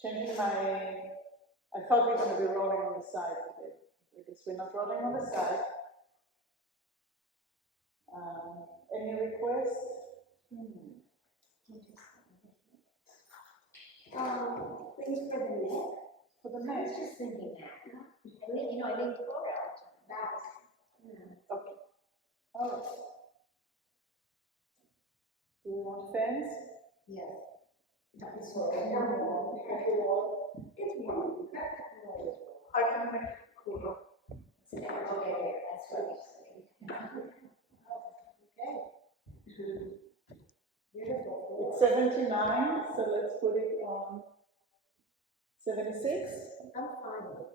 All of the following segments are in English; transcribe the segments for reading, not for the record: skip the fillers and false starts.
changing my, I thought we were going to be rolling on the side today. I guess we're not rolling on the side. Any requests? Things for the neck. For the I neck? was just thinking that. And then, I need to go around. That was, Okay. All right. Do we want fans? yes. It's warm. I can make it cooler. Okay, that's what you're saying. Okay. Beautiful. It's 79, so let's put it on 76. I'm fine with it.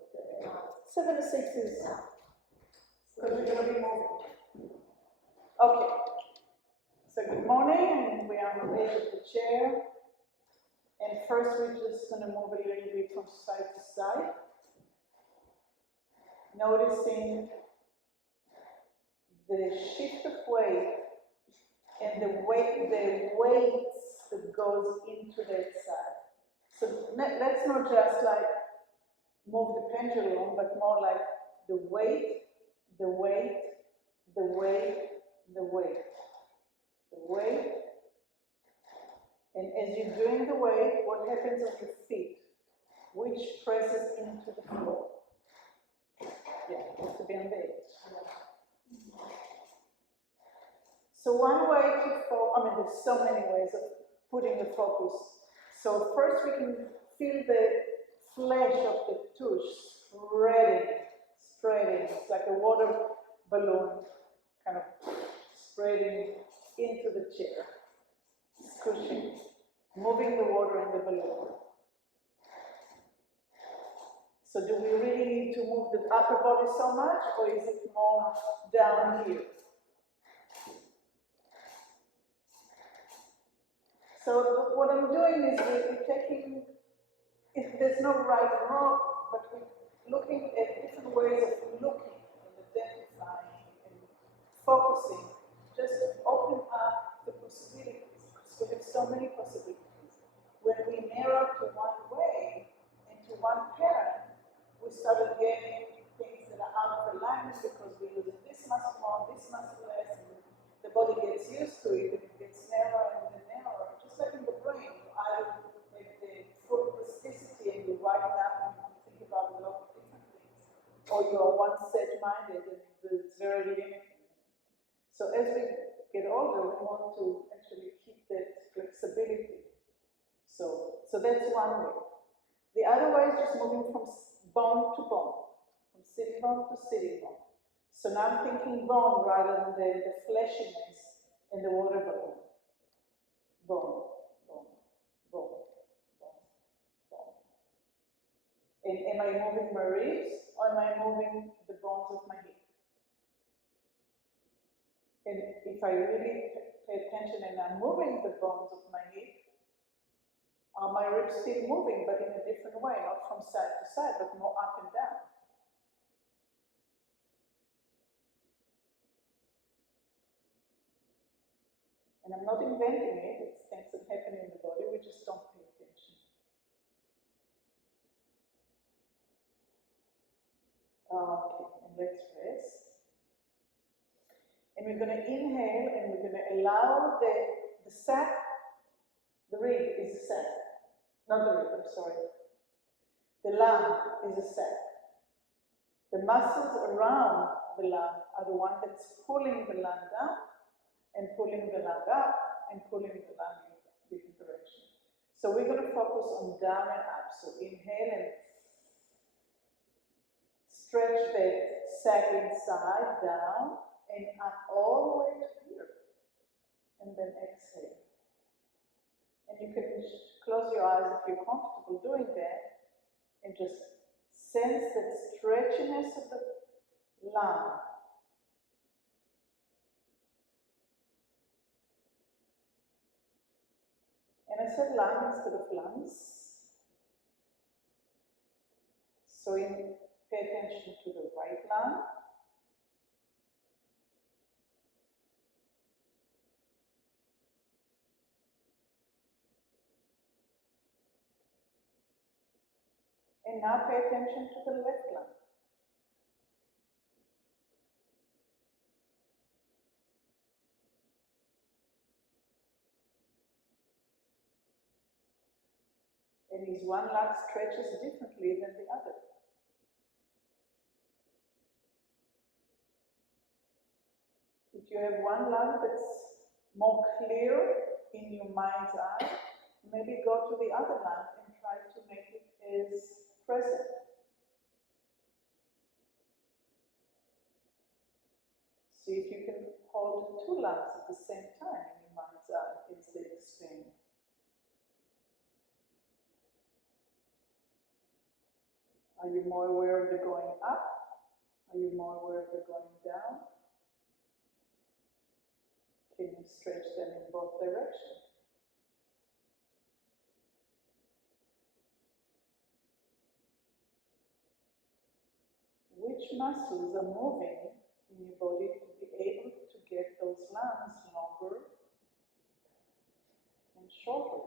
76 is, because we're going to be moving. Okay. So good morning, and we are on the edge of the chair. And first we're just going to move a little bit from side to side. Noticing the shift of weight and the weights that goes into that side. So let's not just like move the pendulum, but more like the weight, the weight, the weight, the weight, the weight. And as you're doing the weight, what happens on your feet? Which presses into the floor? Yeah, just to be on the edge. So one way to there's so many ways of putting the focus. So first we can feel the flesh of the tush spreading. It's like a water balloon kind of spreading into the chair, squishing, moving the water in the balloon. So do we really need to move the upper body so much, or is it more down here? So what I'm doing is we're taking, there's no right and wrong, but we're looking at different ways of looking and identifying and focusing, just to open up the possibilities, because we have so many possibilities. When we narrow to one way and to one pattern, we started getting things that are out of alignment because we're using this muscle more, this muscle less, and the body gets used to it, and it gets narrower and narrower. Just like in the brain, you either have the full plasticity and you widen up and you think about a lot of different things, or you are one set minded and it's very limiting. So as we get older, we want to actually keep that flexibility. So that's one way. The other way is just moving from bone to bone, from sitting bone to sitting bone. So now I'm thinking bone rather than the fleshiness in the water balloon. Bone, bone, bone, bone, bone. And am I moving my ribs, or am I moving the bones of my hip? And if I really pay attention and I'm moving the bones of my hip, are my ribs still moving, but in a different way, not from side to side, but more up and down? And I'm not inventing it, it's things that happen in the body, we just don't pay attention. Okay, and let's rest. And we're going to inhale and we're going to allow the sac, the rib is a sac, not the rib, I'm sorry. The lung is a sac. The muscles around the lung are the one that's pulling the lung down and pulling the lung up and pulling the lung in different directions. So we're going to focus on down and up. So inhale and stretch that sac inside, down, and up all the way to here. And then exhale. And you can close your eyes if you're comfortable doing that, and just sense that stretchiness of the lung. And I said lung instead of lungs. So pay attention to the right lung. And now pay attention to the left lung. And is one lung stretches differently than the other? If you have one lung that's more clear in your mind's eye, maybe go to the other lung and try to make it as present. See if you can hold two lungs at the same time in your mind's eye as they expand. Are you more aware of the going up? Are you more aware of the going down? Can you stretch them in both directions? Which muscles are moving in your body to be able to get those lungs longer and shorter?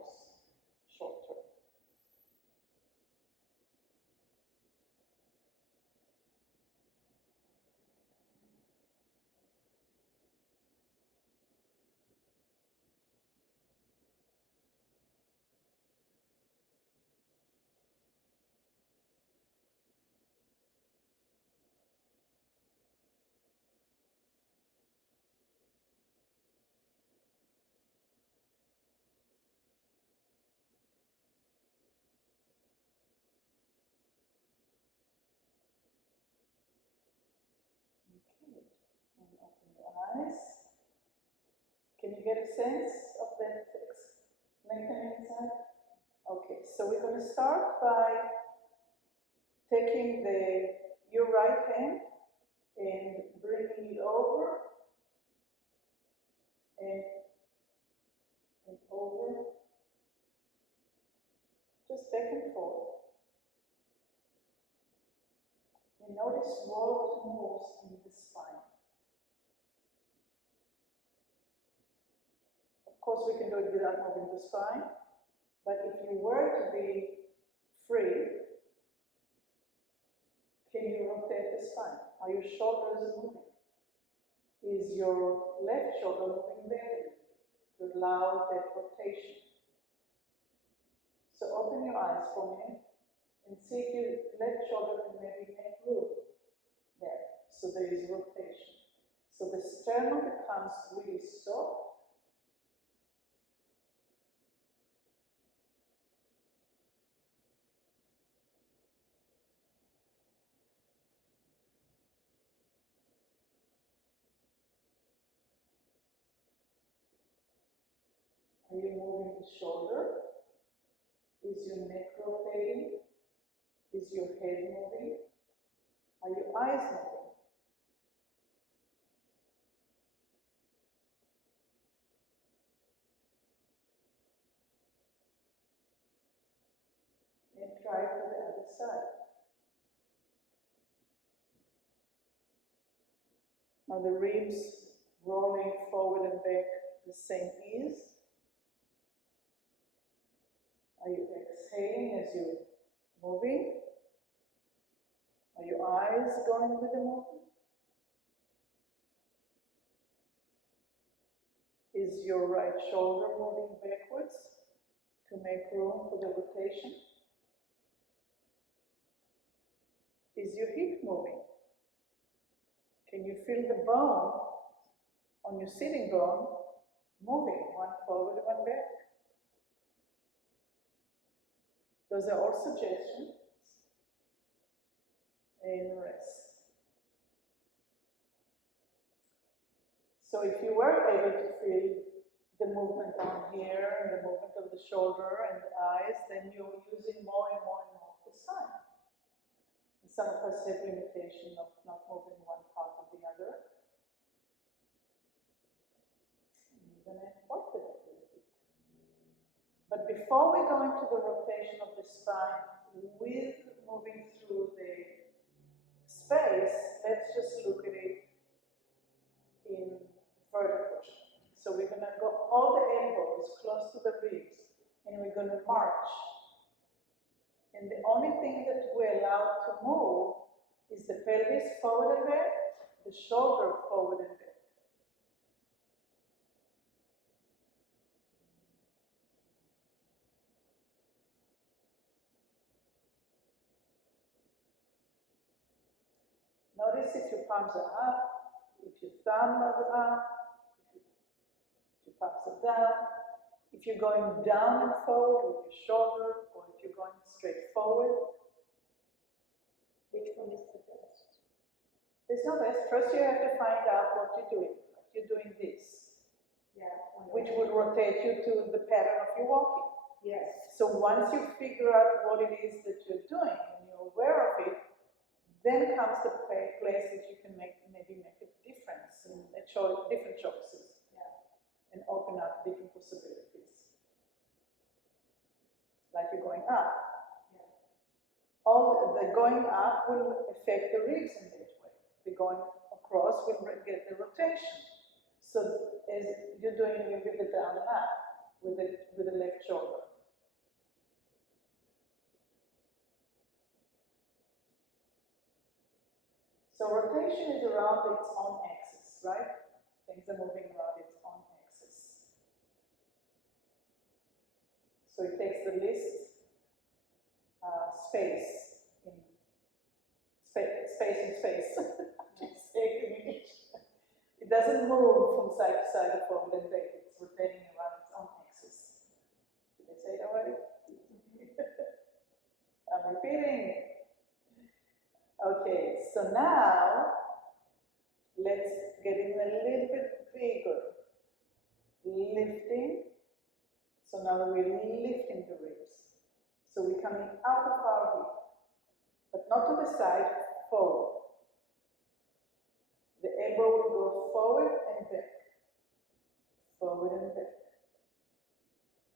Okay, and open your eyes. Can you get a sense of that lengthening inside? Okay, so we're going to start by taking your right hand and bringing it over and over, just back and forth. And notice what moves in the spine. Of course, we can do it without moving the spine, but if you were to be free, can you rotate the spine? Are your shoulders moving? Is your left shoulder moving there to allow that rotation? So open your eyes for a minute and see if your left shoulder can maybe make room there. So there is rotation. So the sternum becomes really soft. Are you moving the shoulder? Is your neck rotating? Is your head moving? Are your eyes moving? And try to the other side. Are the ribs rolling forward and back the same ease? Are you exhaling as you're moving? Are your eyes going with the movement? Is your right shoulder moving backwards to make room for the rotation? Is your hip moving? Can you feel the bone on your sitting bone moving, one forward, one back? Those are all suggestions. And rest. So if you were able to feel the movement down here and the movement of the shoulder and the eyes, then you're using more and more and more of the sign. And some of us have limitation of not moving one part or the other. I'm going to work with it a little bit. But before we go into the rotation of the spine with moving through the space, let's just look at it in vertical. So we're going to go hold the elbows close to the ribs and we're going to march And the only thing that we're allowed to move is the pelvis forward and back, the shoulder forward and back. Notice if your palms are up, if your thumb is up, if your palms are down, if you're going down and forward with your shoulder, or if you're going straight forward. Which one is the best? There's no best. First you have to find out what you're doing. Like you're doing this, Yeah. which would rotate you to the pattern of your walking. Yes. So once you figure out what it is that you're doing and you're aware of it, then comes the place that you can maybe make a difference and different choices. Yeah. And open up different possibilities. Like you're going up. Yeah. All the going up will affect the ribs in that way. The going across will get the rotation. So as you're doing with the down and up, with the left shoulder. So rotation is around its own axis, right? Things are moving around its own axis. So it takes the least space in space. It doesn't move from side to side or forward and back. It's rotating around its own axis. Did I say it already? I'm repeating. Okay, so now let's get in a little bit bigger. Lifting. So now we're lifting the ribs. So we're coming out of our hip, but not to the side, forward. The elbow will go forward and back. Forward and back.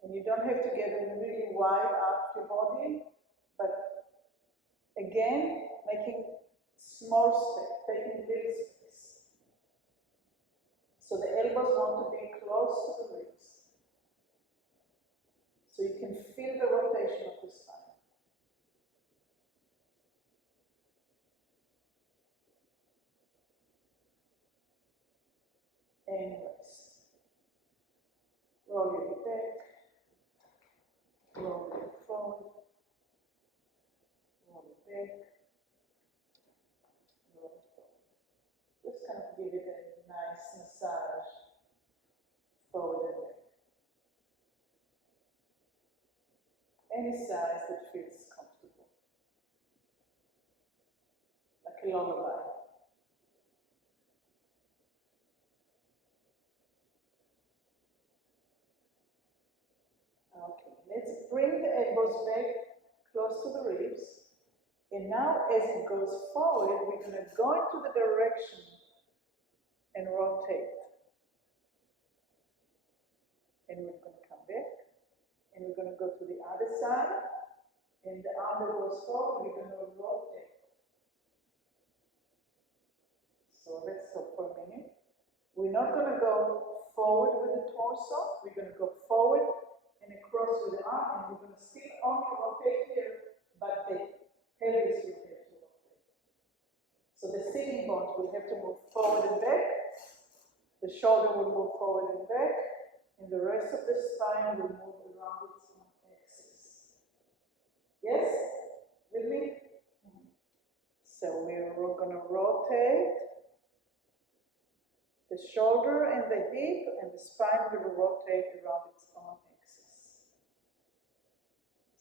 And you don't have to get really wide out your body, but again, making small steps, taking little space. So the elbows want to be close to the ribs. So you can feel the rotation of the spine. And rest. Roll your hip back. Roll it forward. Roll it back. Roll it forward. Just kind of give it a nice massage forward and back. Any size that feels comfortable. Like a lullaby. Okay, let's bring the elbows back close to the ribs. And now as it goes forward, we're going to go into the direction and rotate. And we're going to come back. And we're going to go to the other side. And the arm that goes forward, we're going to rotate. So let's stop for a minute. We're not going to go forward with the torso. We're going to go forward and across with the arm, and we're going to still only rotate here, but the pelvis will have to rotate. So the sitting bones will have to move forward and back, the shoulder will move forward and back, and the rest of the spine will move around its own axis. Yes? With me? So we're going to rotate the shoulder and the hip, and the spine will rotate around its own axis.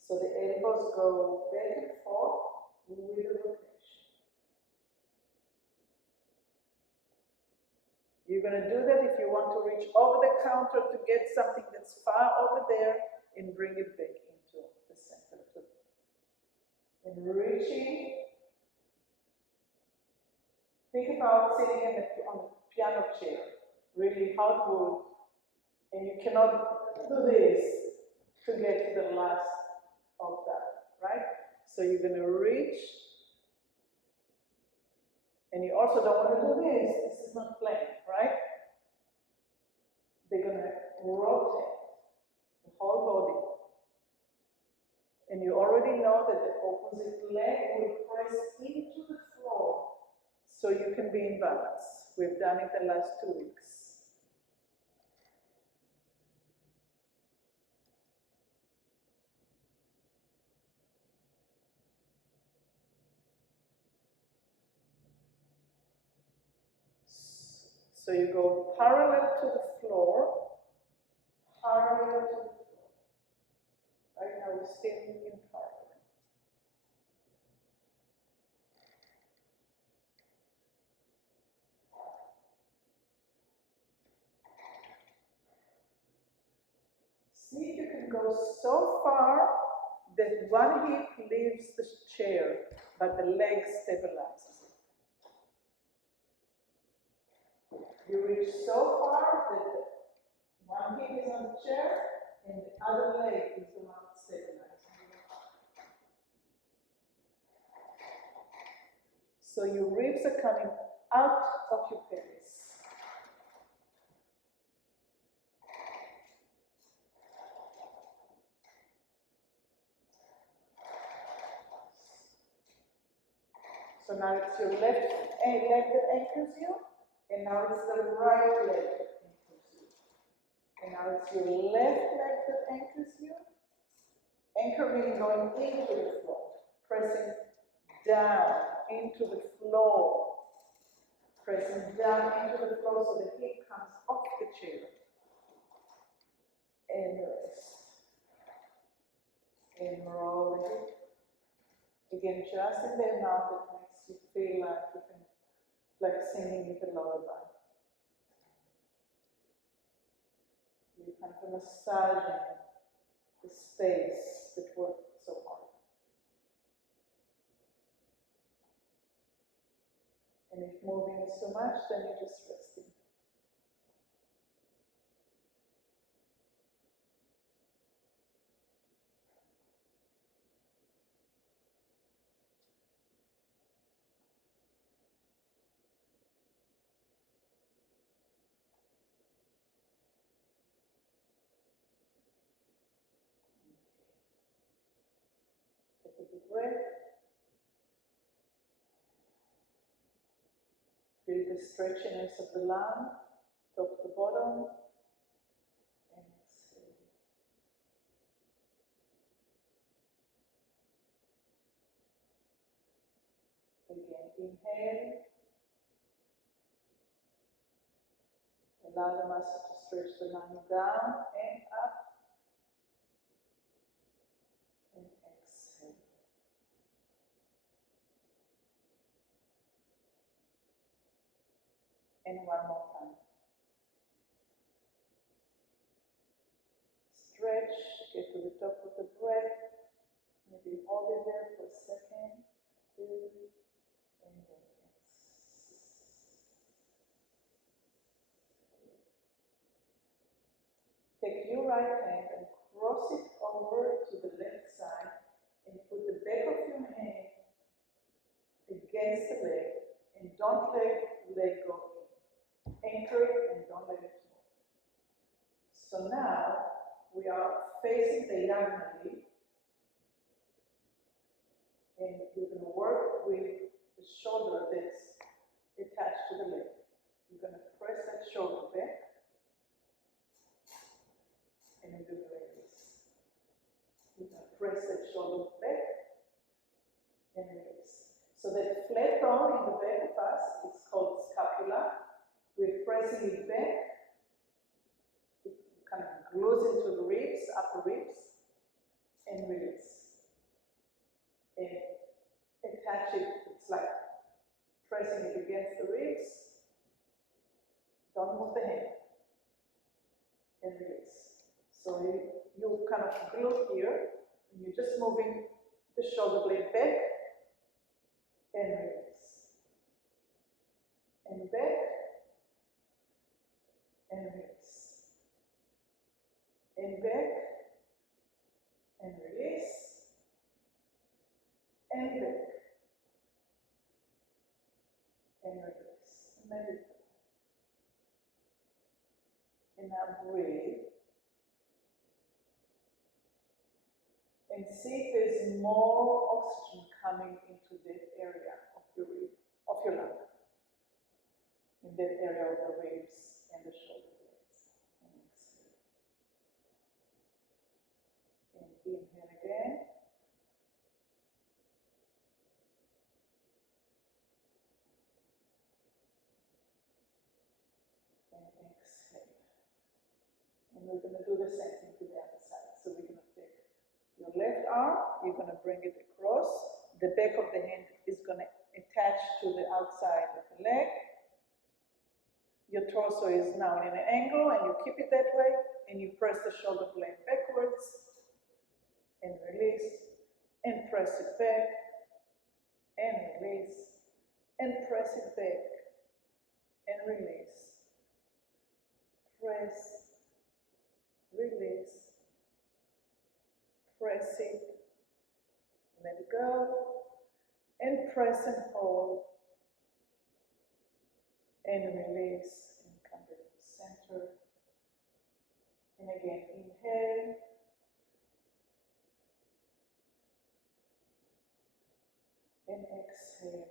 So the elbows go back and forth with the rotation. You're going to do that if you want to reach over the counter to get something that's far over there and bring it back into the center of the room. And reaching. Think about sitting on a piano chair, really hard wood, and you cannot do this to get to the last of that, right? So you're going to reach, and you also don't want to do this. This is not playing, right? They're going to rotate the whole body. And you already know that the opposite leg will press into the floor so you can be in balance. We've done it the last 2 weeks. So you go parallel to the floor, parallel to the floor. Right now we're still in parallel. See if you can go so far that one hip leaves the chair, but the leg stabilizes it. You reach so far that one hip is on the chair and the other leg is the one stabilizing it. So your ribs are coming out of your pelvis. So now it's your left leg that anchors you, and now it's the right leg that anchors you. And now it's your left leg that anchors you. Anchor meaning going into the floor, pressing down into the floor. Pressing down into the floor so the hip comes off the chair. And rest. And roll the hip. Again, just in the amount that makes you feel like you can, like singing with a lullaby. You're kind of massaging the space that worked so hard. And if moving is too much, then you're just resting. Take a deep breath. Feel the stretchiness of the lung, top to bottom. And exhale. Again, inhale. Allow the muscle to stretch the lung down and up. And exhale. And one more time. Stretch, get to the top of the breath. Maybe hold it there for a second, 2, and then exhale. Take your right hand and cross it over to the left side and put the back of your hand against the leg and don't let the leg go in. Anchor it and don't let it move. So now we are facing diagonally and we're going to work with the shoulder that's attached to the leg. You're going to press that shoulder back and we're going to release. You're going to press that shoulder back and release. So that flat bone in the back of us is called scapula. We're pressing it back. It kind of glues into the ribs, upper ribs, and release. And attach it, it's like pressing it against the ribs. Don't move the hand. And release. So you kind of glue here, and you're just moving the shoulder blade back and release. And back and release. And back and release. And back and release. And let it go. And now breathe. And And see if there's more oxygen coming into that area of your rib, of your lung, in that area of the ribs and the shoulder blades. And exhale. And inhale again. And exhale. And we're going to do the same thing to the other side. So we're going to take your left arm, you're going to bring it across. The back of the hand is going to attach to the outside of the leg. Your torso is now in an angle, and you keep it that way, and you press the shoulder blade backwards, and release, and press it back, and release, and press it back, and release. Press, release, press it, let it go, and press and hold, and release, and come back to center. And again, inhale, and exhale.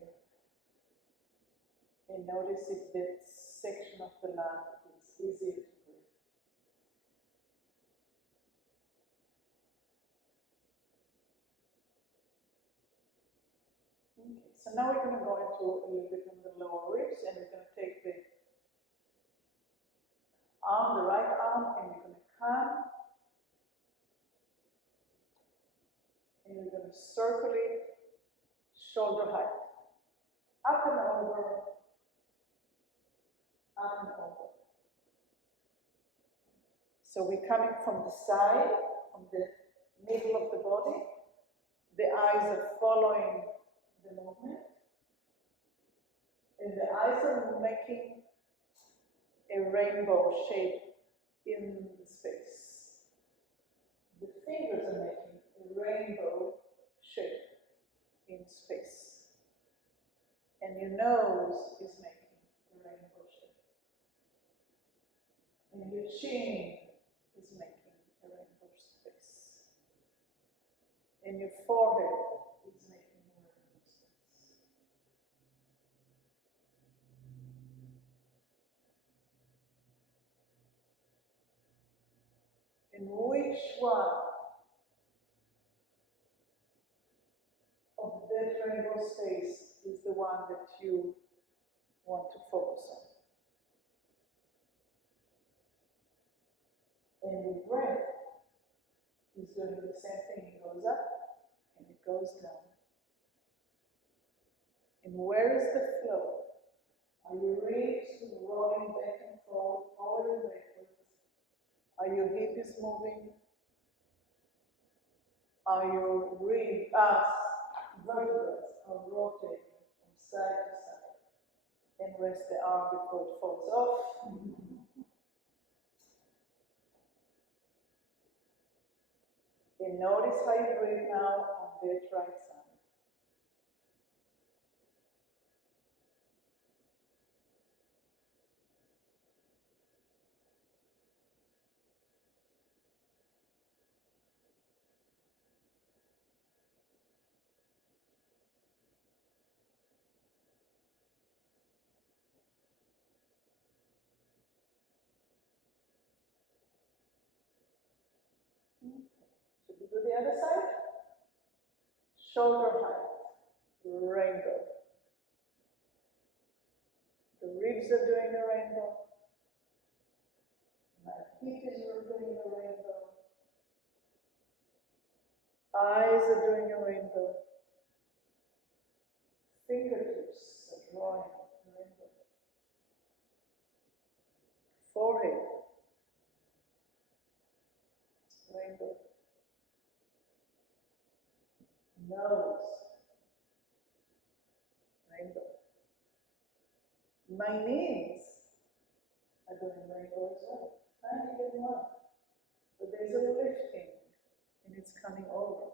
And notice if that section of the lung is easier to breathe. Okay, so now we're going to go into a little bit on the lower ribs, and we're going to take the arm, the right arm, and we're going to come, and we're going to circle it shoulder height, up and over, up and over. So we're coming from the side, from the middle of the body. The eyes are following the movement, and the eyes are making a rainbow shape in the space. The fingers are making a rainbow shape in space. And your nose is making a rainbow shape. And your chin is making a rainbow space. And your forehead is making a rainbow space. And which one of that rainbow space is the one that you want to focus on? And your breath is doing the same thing. It goes up and it goes down. And where is the flow? Are your ribs rolling back and forward, forward and backwards? Are your hips moving? Are your vertebrae are rotating from side to side? And rest the arm before it falls off. And notice how you breathe now on that right side. Okay. Should we do the other side? Shoulder height, rainbow. The ribs are doing a rainbow. My hip is doing a rainbow. Eyes are doing a rainbow. Fingertips are drawing a rainbow. Forehead, rainbow. Nose, rainbow. My knees are doing rainbow as well. Tiny little one. But there's a lifting, and it's coming over.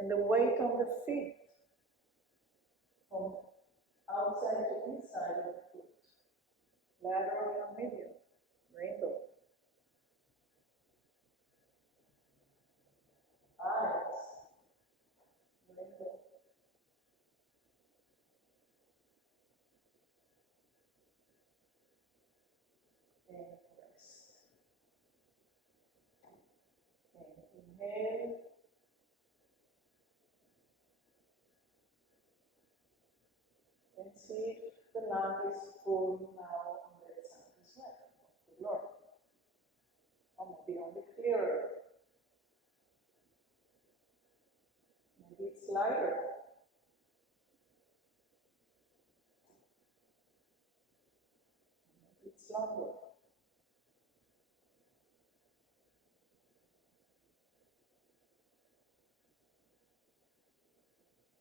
And the weight on the feet, from outside to inside of the foot, lateral and medial, rainbow. Eyes, Inhale. And see if the lung is full now on that side as well, or fuller, or maybe only clearer. Maybe it's lighter. Maybe it's longer.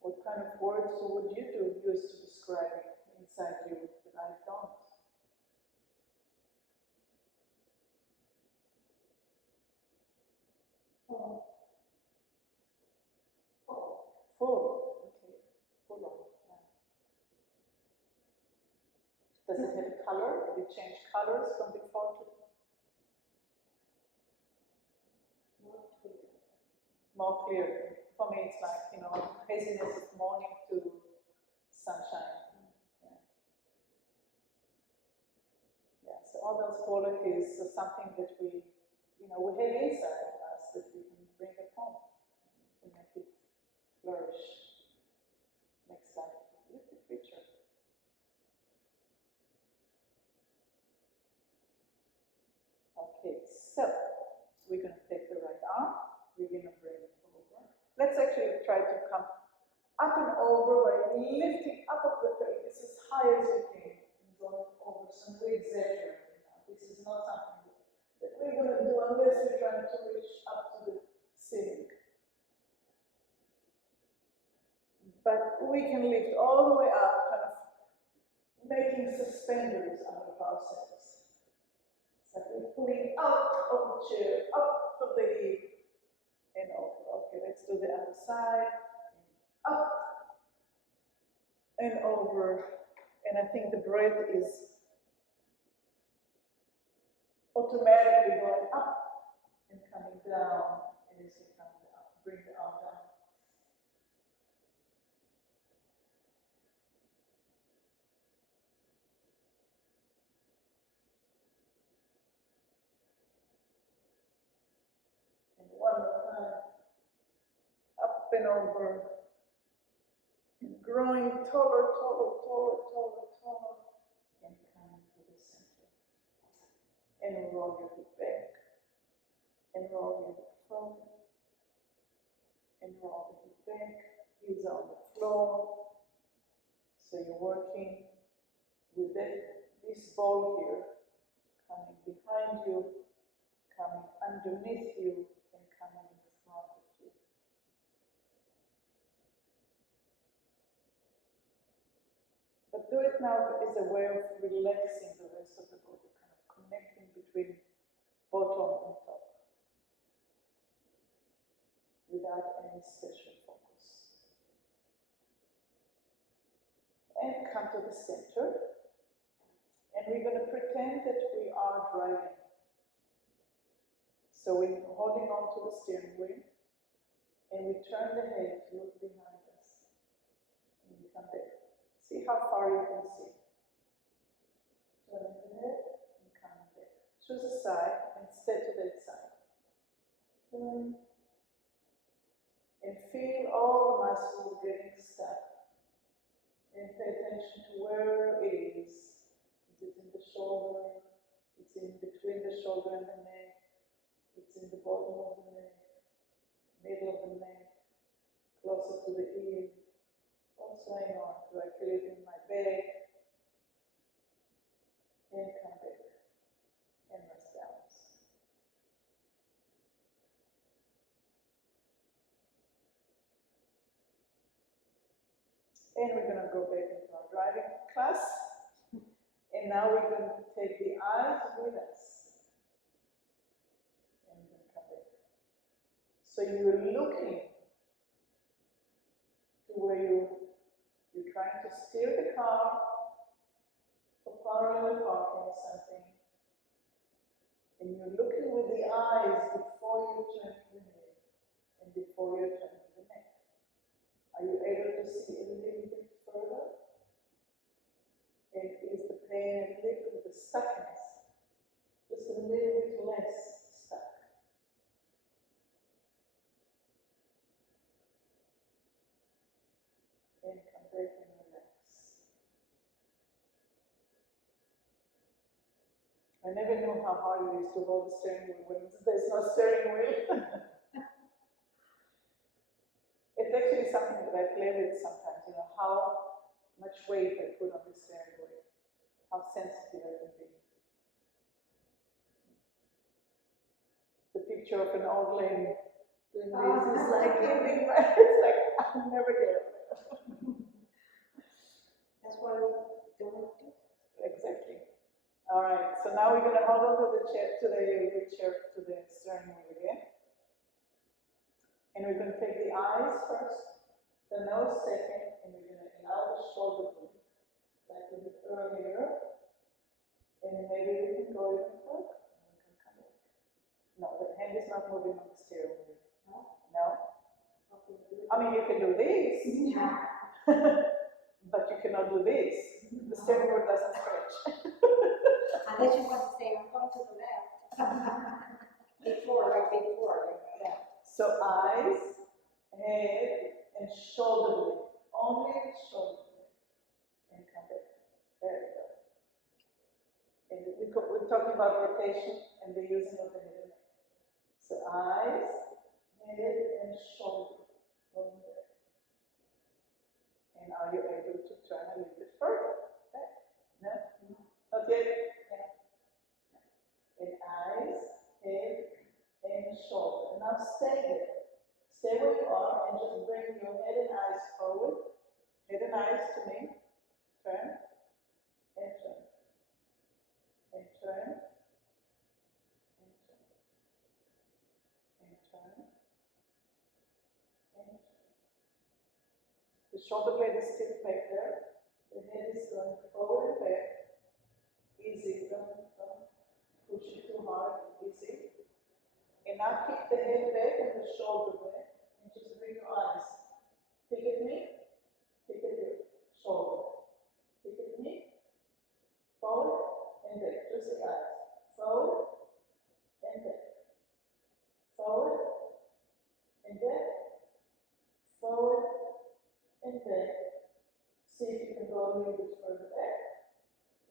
What kind of words would you use to describe it inside you that I don't? Full. Full. Okay. Full on. Yeah. Does it have a color? Have you changed colors from before to more clear? For me, it's like, haziness of morning to sunshine. Yeah, so all those qualities are something that we have inside us that we can bring at home and make it flourish, makes life a little bit richer. Okay, so we're going to take the right arm, we're going to bring it over. Let's actually try to come up and over by lifting up of the pelvis as high as you can and going over some ribs there. This is not something that we're going to do unless we're trying to reach up to the ceiling. But we can lift all the way up, kind of making suspenders out of ourselves. It's like we're pulling out of the chair, up of the hip, and over. Okay, let's do the other side. Up and over. And I think the breath is automatically going up and coming down as you come down. Bring the arm down. And one more time. Up and over. And growing taller, taller, taller, taller, taller. And coming to the center. And roll your hip back. And roll your hip forward. And roll the hip back. Heels on the floor. So you're working with this ball here, coming behind you, coming underneath you, and coming in front of you. But do it now as a way of relaxing the rest of the body, kind of connecting between bottom and top, without any special focus. And come to the center. And we're going to pretend that we are driving. So we're holding on to the steering wheel, and we turn the head to look behind us. And we come back. See how far you can see. Turn the head and come back. Choose a side and stay to that side. Turn. And feel all the muscles getting stuck. And pay attention to where it is. Is it in the shoulder? It's in between the shoulder and the neck. It's in the bottom of the neck, middle of the neck, closer to the ear. What's going on? Do I feel it in my back? And come back. And rest balance. And we're going to go back into our driving class. And now we're going to take the eyes with us. And we're going to come back. So you're looking to where you're trying to steer the car for parallel parking or something. And you're looking with the eyes before you turn the head and before you turn the neck. Are you able to see a little bit further? And is the pain a little bit, the stuckness, just a little bit less stuck? I never knew how hard it is to hold the steering wheel when there's no steering wheel. It's actually something that I play with sometimes, you know, how much weight I put on the steering wheel, how sensitive I can be. The picture of an old lady doing this is like giving, it's like, I'll never get it. That's why we don't do it. Exactly. All right, so now we're going to hold on to the chair, to the wheelchair, to the steering wheel again. And we're going to take the eyes first, the nose second, and we're going to allow the shoulder blade, like we did earlier. And maybe we can go even further. We can come back. No, the hand is not moving on the steering wheel. No? No? Okay, do it. I mean, you can do this, Yeah. but you cannot do this. The steering wheel doesn't stretch. Unless you want to say, I'm going to the left. Before, like before. Yeah. So eyes, head, and shoulder blade. Only the shoulder blade. And come back. There we go. And we're talking about rotation and the using of the head and neck. So eyes, head, and shoulder. Going back. And are you able to turn a little bit further? Back? No? Not yet? Yeah. And eyes, head, and shoulder. And now stay there. Stay where you are and just bring your head and eyes forward. Head and eyes to me. Turn. And turn. And turn. And turn. And turn. And turn. The shoulder blade is still back there. The head is going forward and back. Easy. Don't push it too hard. Easy. And now keep the head back and the shoulder back. And just bring your eyes. Pick at me. Pick at you. Shoulder. Pick at me. Forward and back. Just the eyes. Forward and back. Forward and back. Forward and back. See if you can go a little bit further back.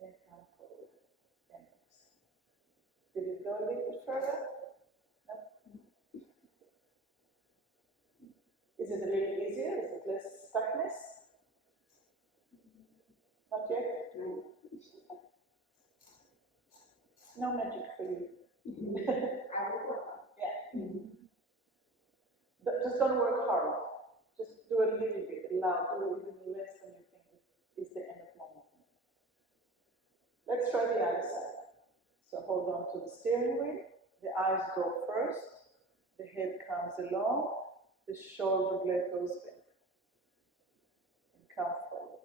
And come forward. And back. Did it go a little bit further? No? Is it a little easier? Is it less stuckness? Not yet? No magic for you. I will work on it. Yeah. Just don't work hard. Just do a little bit, allow, do even less than you think is the end of movement. Let's try the other side. So hold on to the steering wheel. The eyes go first. The head comes along. The shoulder blade goes back. And come forward.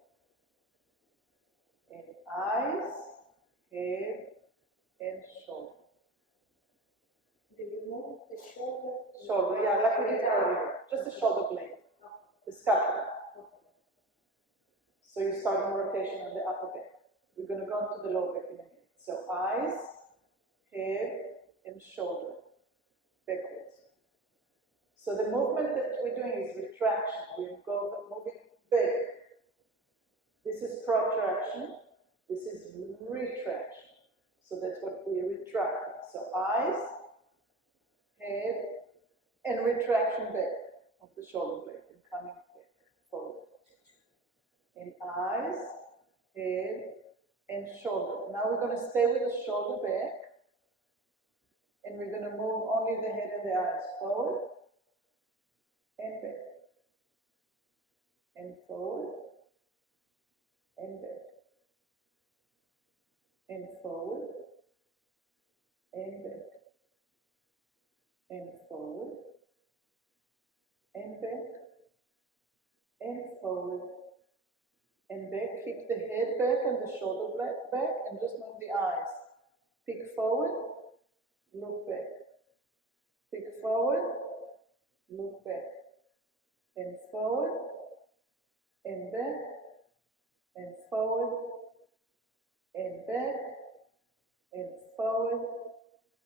And eyes, head, and shoulder. Do you move the shoulder? Shoulder, yeah, like we did earlier. Just the shoulder blade. The scapula. So you start on rotation on the upper back. We're going to go into the lower back in a minute. So eyes, head, and shoulder. Backwards. So the movement that we're doing is retraction. We're moving back. This is protraction. This is retraction. So that's what we're retracting. So eyes, head, and retraction back of the shoulder blade and coming back forward. And eyes, head, and shoulder. Now we're going to stay with the shoulder back. And we're going to move only the head and the eyes forward and back. And forward and back. And forward and back. And forward and back. And forward and back. Keep the head back and the shoulder back and just move the eyes. Peek forward, look back. Peek forward, look back. And forward and back and forward and back and forward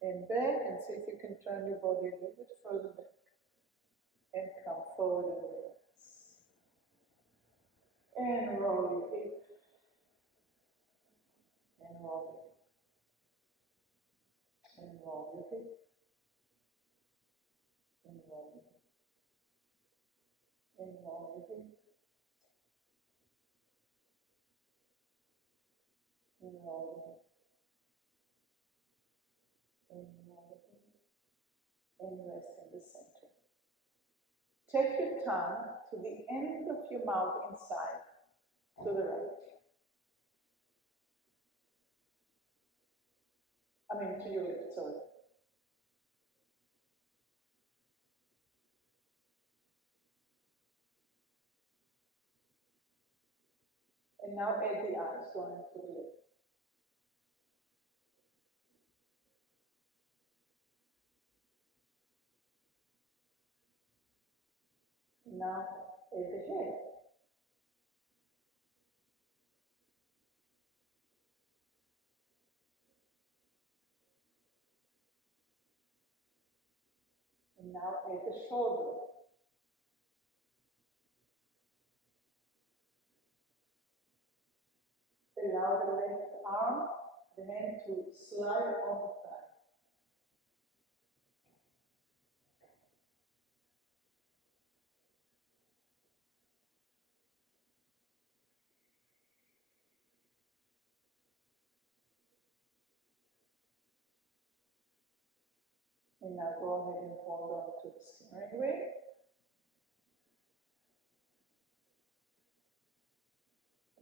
and back, and see if you can turn your body a little bit further back and come forward and relax. And roll your hip and roll your hip. enrolling, enrolling, enrolling, and rest in the center. Take your tongue to the end of your mouth inside, to the right. I mean, to your lips, sorry. And now add the eyes going to the lip. Now add the head. And now add the shoulder. Allow the left arm, the hand to slide on the thigh. And now go ahead and hold on to the steering wheel.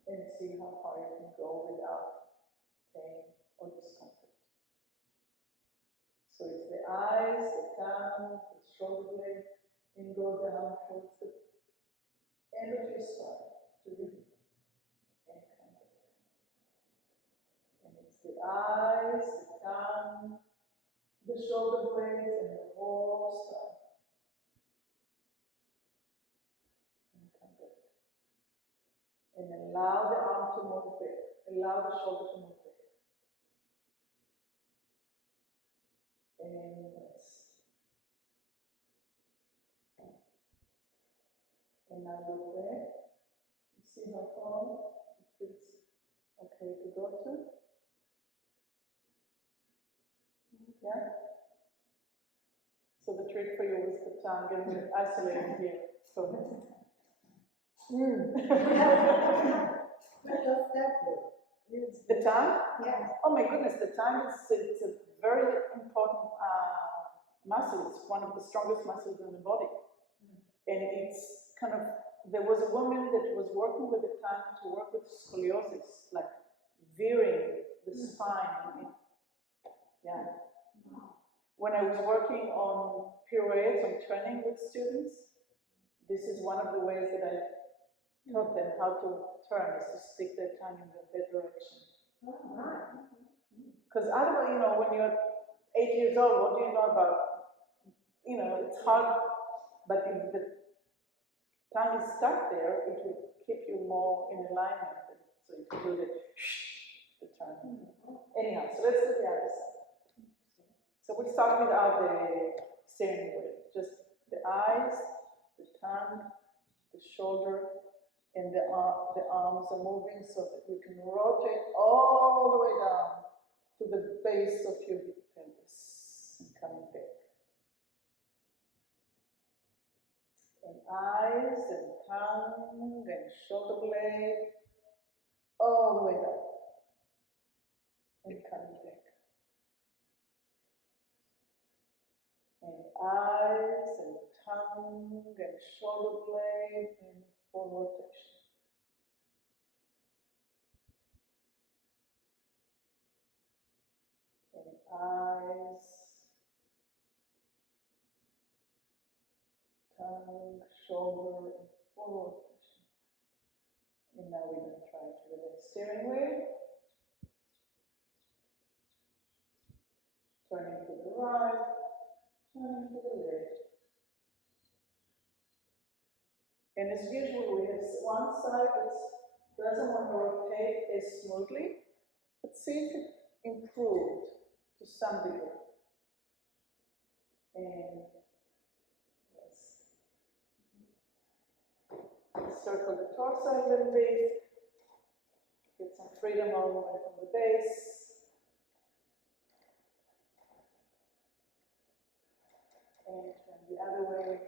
And see how far you can go without pain or discomfort. So it's the eyes, the tongue, the shoulder blade, and go down towards the end of your spine to your hip. And come back. And it's the eyes, the tongue, the shoulder blades, and the whole spine. And come back. And allow the arm to move back. Allow the shoulder to move back. And rest. And now look back. See how far it feels okay to go to? Yeah? So the trick for you was the tongue getting it isolated here. So What does that do? the tongue? Yes. Oh my goodness, the tongue is it's a very important muscle. It's one of the strongest muscles in the body. And it's kind of, there was a woman that was working with the tongue to work with scoliosis, like veering the spine. Yeah. When I was working on pirouettes, on training with students, this is one of the ways that I taught them how to turn, is to stick their tongue in that direction. Because otherwise, you know, when you're 8 years old, what do you know about, you know, it's hard, but if the tongue is stuck there, it will keep you more in alignment, so you can do the turn. Anyhow, so let's do the other side. So we start without the steering wheel, just the eyes, the tongue, the shoulder, and the arms are moving so that you can rotate all the way down to the base of your pelvis and coming back. And eyes and tongue and shoulder blade all the way down and coming back. And eyes and tongue and shoulder blade and full rotation. And eyes, tongue, shoulder, and full rotation. And now we're going to try it with the steering wheel. Turning to the right, turning to the left. And as usual, we have one side that doesn't want to rotate as smoothly, but see if it improved to some degree. And let's circle the torso a little bit, get some freedom all the way from the base. And turn the other way.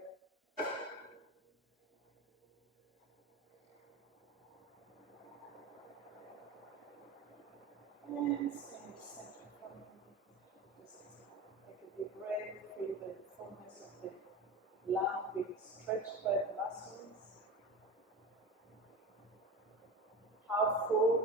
lung being stretched by the muscles. How full